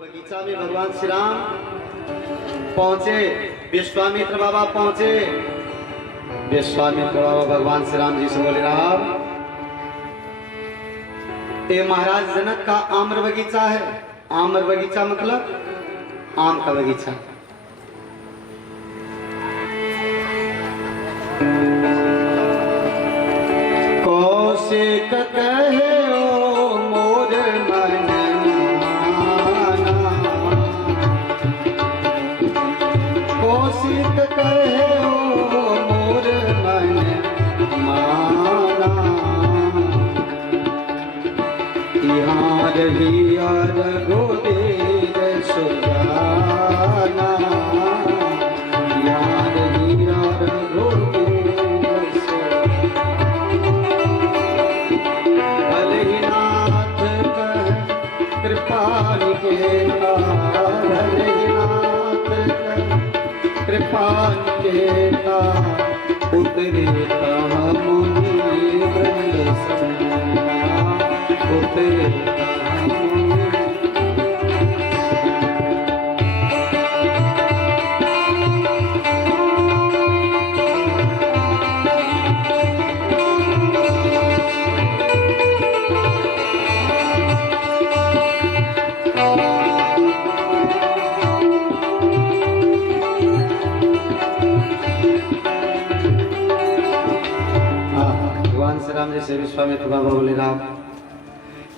बगीचा में भगवान श्री राम पहुंचे। विश्वामित्र बाबा पहुंचे। विश्वामित्र बाबा भगवान श्री राम जी से बोले, राम ये महाराज जनक का आम्र बगीचा है। आम्र बगीचा मतलब आम का बगीचा। कौशिक कहे ओ मोर मन माना, कौशिक कहे ओ मोर मन माना, यहाँ रही रघुवीर सुजाना, यहाँ रही रघुवीर सुजाना। भले ही नाथ कह कृपाल केता, भले ही नाथ कह कृपाल केता, उतरे कहाँ मुनि वृंद सन्ना, उतरे कहाँ मुनि। भगवान श्री राम जी से विश्वामित्र बाबा बोले, राम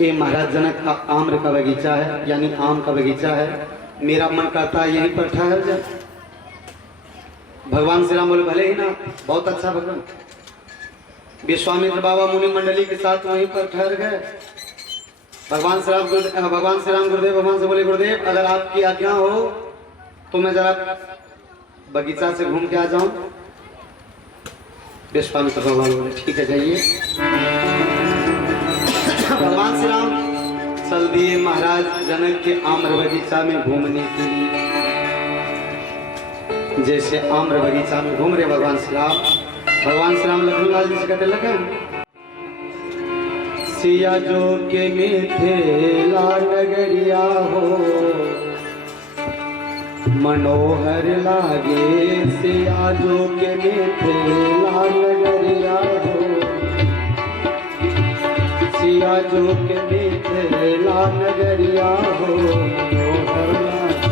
ये महाराज जनक का आम्र का बगीचा है, यानी आम का बगीचा है। मेरा मन करता है यहीं पर ठहर जाए। भगवान श्री राम बोले, भले ही ना, बहुत अच्छा भगवान। विश्वामित्र बाबा मुनि मंडली के साथ वहीं पर ठहर गए। भगवान श्री राम गुरुदेव भगवान से बोले, गुरुदेव अगर आपकी आज्ञा हो तो मैं जरा बगीचा से घूम के आ जाऊं। विश्वामित्र भगवान बोले, ठीक है जाइए। भगवान श्री राम चल दिए महाराज जनक के आम्र बगीचा में घूमने के लिए। जैसे आम्र बगीचा में घूम रहे भगवान श्री राम लखनलाल जी से कहते लगे, सिया जो के मिथिला नगरिया हो, मनोहर लागे सिया जो के मिथिला नगरिया हो, सिया जो के मिथिला नगरिया हो, मनोहर लागे।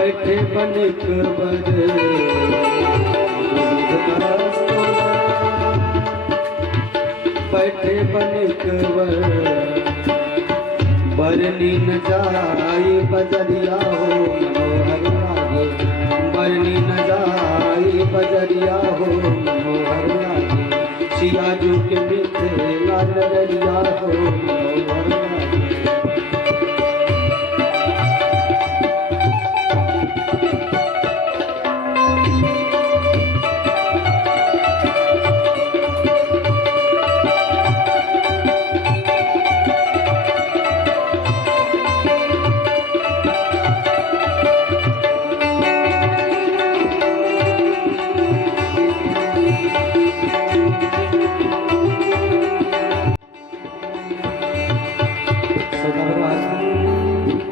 बैठे बनिक बैठे बनिक बरनी न जाई बजरिया हो मनोहर लागे, बरनी न जाई बजरिया हो मनोहर लागे, सिया जो के मिथे लाल नजरिया हो मनोहर लागे।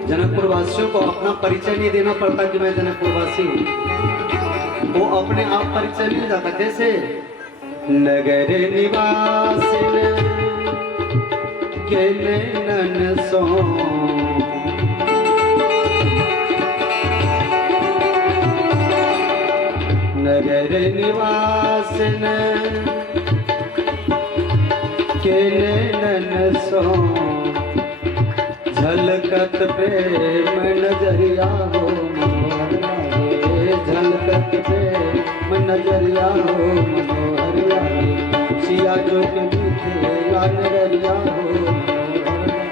जनकपुर वासियों को अपना परिचय नहीं देना पड़ता कि मैं जनकपुर वासी हूँ, वो अपने आप परिचय मिल जाता। कैसे? नगर निवास के नैनन सो नगर निवास के नैनन सो झलकत प्रेम नजरिया हो मनोहर लागे, झलकत प्रेम नजरिया हो मनोहर लागे, सिया जो के मीठे लाल नजरिया हो मनोहर लागे।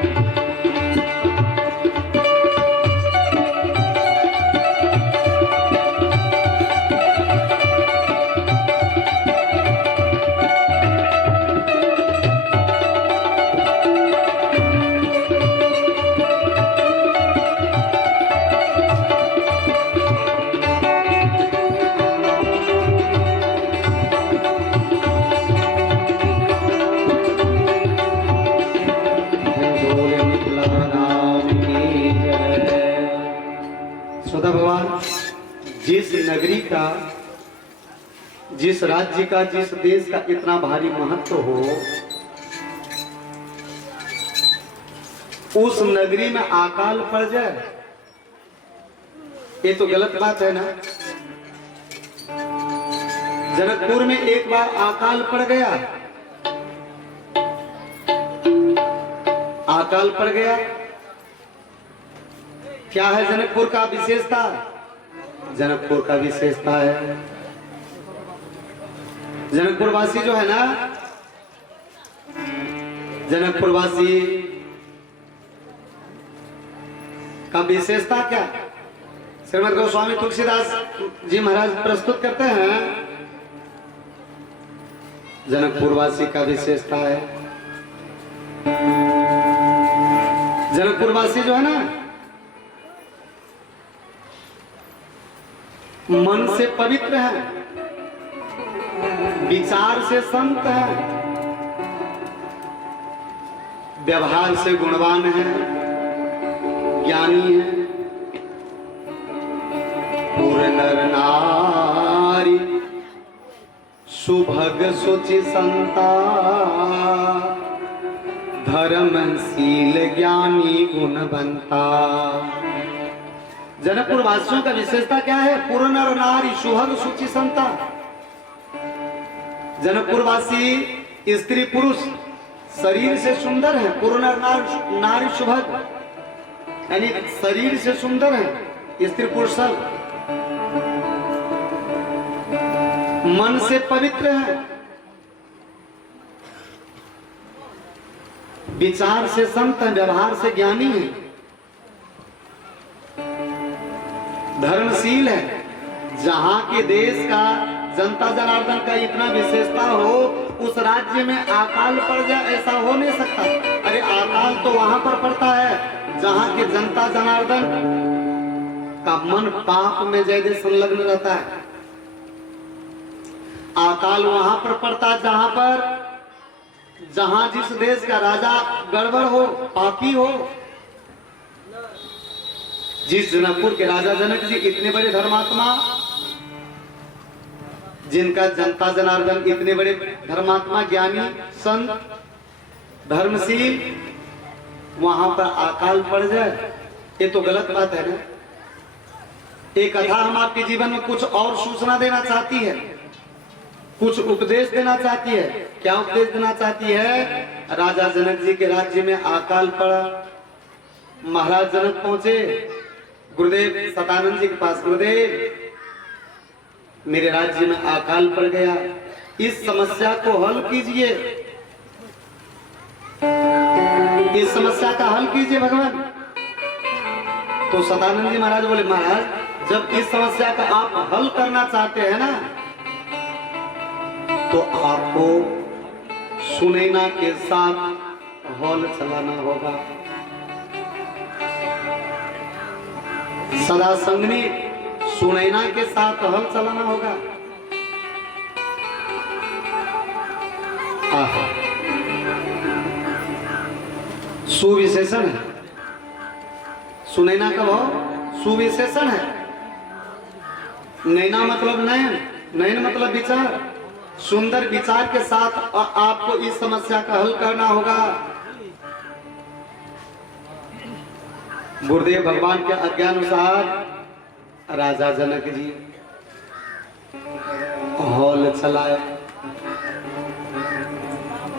सदा भगवान जिस नगरी का, जिस राज्य का, जिस देश का इतना भारी महत्व हो, उस नगरी में अकाल पड़ जाए, ये तो गलत बात है ना। जनकपुर में एक बार अकाल पड़ गया, अकाल पड़ गया, क्या है जनकपुर का विशेषता? जनकपुर का विशेषता है, जनकपुर वासी जो है ना, जनकपुर वासी का विशेषता क्या? श्रीमद गोस्वामी तुलसीदास जी महाराज प्रस्तुत करते हैं, जनकपुर वासी का विशेषता है, जनकपुर वासी जो है ना, मन से पवित्र है, विचार से संत है, व्यवहार से गुणवान है, ज्ञानी है, पूर्ण नर नारी सुभग सुचि संता, धर्मशील ज्ञानी गुणवंता। जनकपुर वासियों का विशेषता क्या है? पूर्ण नर नारी सुभग सुचि संता। जनकपुर वासी स्त्री पुरुष शरीर से सुंदर है, पूर्ण नर नारी सुभग यानी शरीर से सुंदर है, स्त्री पुरुष सब मन से पवित्र है, विचार से संत है, व्यवहार से ज्ञानी है, धर्मशील है। जहां के देश का जनता जनार्दन का इतना विशेषता हो, उस राज्य में अकाल पड़ जाए, ऐसा हो नहीं सकता। अरे अकाल तो वहां पर पड़ता है जहां के जनता जनार्दन का मन पाप में ज्यादा संलग्न रहता है। अकाल वहां पर पड़ता है जहां जिस देश का राजा गड़बड़ हो, पापी हो। जिस जनकपुर के राजा जनक जी इतने बड़े धर्मात्मा, जिनका जनता जनार्दन इतने बड़े धर्मात्मा, ज्ञानी, संत, धर्मशील, वहां पर अकाल पड़ जाए, ये तो गलत बात है ना। एक कथा हम आपके जीवन में कुछ और सूचना देना चाहती है, कुछ उपदेश देना चाहती है। क्या उपदेश देना चाहती है? राजा जनक जी के राज्य में अकाल पड़ा। महाराज जनक पहुंचे गुरुदेव सतानंद जी के पास। गुरुदेव, मेरे राज्य में अकाल पड़ गया, इस समस्या को हल कीजिए, इस समस्या का हल कीजिए भगवान। तो सतानंद जी महाराज बोले, महाराज जब इस समस्या का आप हल करना चाहते हैं ना, तो आपको सुनैना के साथ हल चलाना होगा। सदा संगनी सुनैना के साथ हल चलाना होगा। आहा, सुविशेषण है सुनैना का भाव, सुविशेषण है। नैना मतलब नयन, नयन मतलब विचार। सुंदर विचार के साथ आपको इस समस्या का हल करना होगा। गुरुदेव भगवान के आज्ञानुसार राजा जनक जी हल चलाए।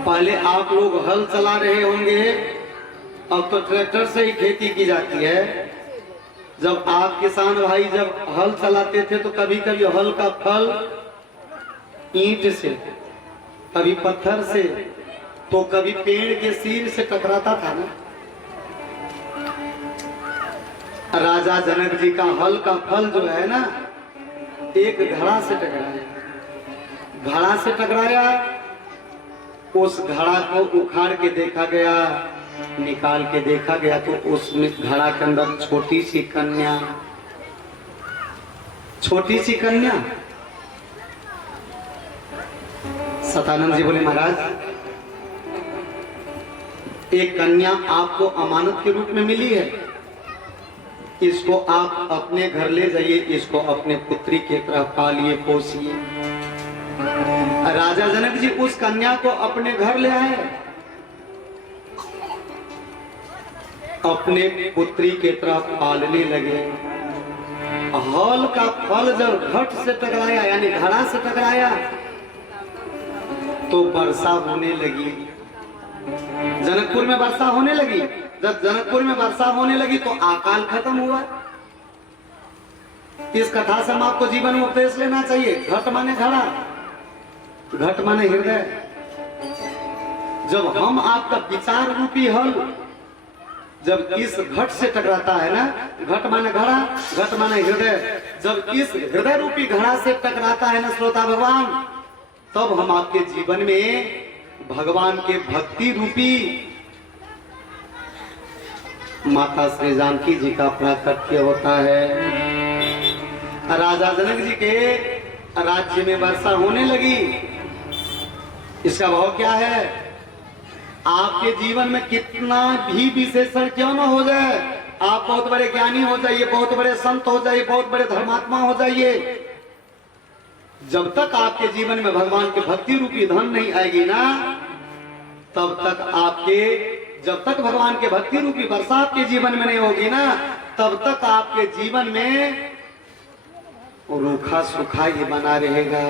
पहले आप लोग हल चला रहे होंगे, अब तो ट्रैक्टर से ही खेती की जाती है। जब आप किसान भाई जब हल चलाते थे तो कभी कभी हल का फल ईंट से, कभी पत्थर से, तो कभी पेड़ के सिर से टकराता था ना। राजा जनक जी का हल का फल जो है ना, एक घड़ा से टकराया। घड़ा से टकराया, उस घड़ा को उखाड़ के देखा गया, निकाल के देखा गया तो उसमें घड़ा के अंदर छोटी सी कन्या, छोटी सी कन्या। सतानंद जी बोले, महाराज एक कन्या आपको अमानत के रूप में मिली है, इसको आप अपने घर ले जाइए, इसको अपने पुत्री की तरह पालिए पोसिए। राजा जनक जी उस कन्या को अपने घर ले आए, अपने पुत्री के तरह पालने लगे। हल का फल जब घट से टकराया यानी घड़ा से टकराया तो वर्षा होने लगी। जनकपुर में वर्षा होने लगी। जब जनकपुर में वर्षा होने लगी तो अकाल खत्म हुआ। इस कथा से हम आपको जीवन में उपदेश लेना चाहिए। घट माने घड़ा, घट माने हृदय। जब हम आपका विचार रूपी हल जब इस घट से टकराता है ना, घट माने घड़ा, घट माने हृदय, जब इस हृदय रूपी घड़ा से टकराता है ना श्रोता भगवान, तब हम आपके जीवन में भगवान के भक्ति रूपी माता श्री जानकी जी का प्राकट्य होता है। राजा जनक जी के राज्य में वर्षा होने लगी। इसका भाव क्या है? आपके जीवन में कितना भी विशेषण क्यों न हो जाए, आप बहुत बड़े ज्ञानी हो जाइए, बहुत बड़े संत हो जाइए, बहुत बड़े धर्मात्मा हो जाइए, जब तक आपके जीवन में भगवान के भक्ति रूपी धन नहीं आएगी ना, तब तक जब तक भगवान के भक्ति रूपी वर्षा आपके जीवन में नहीं होगी ना, तब तक आपके जीवन में रूखा सूखा ये बना रहेगा।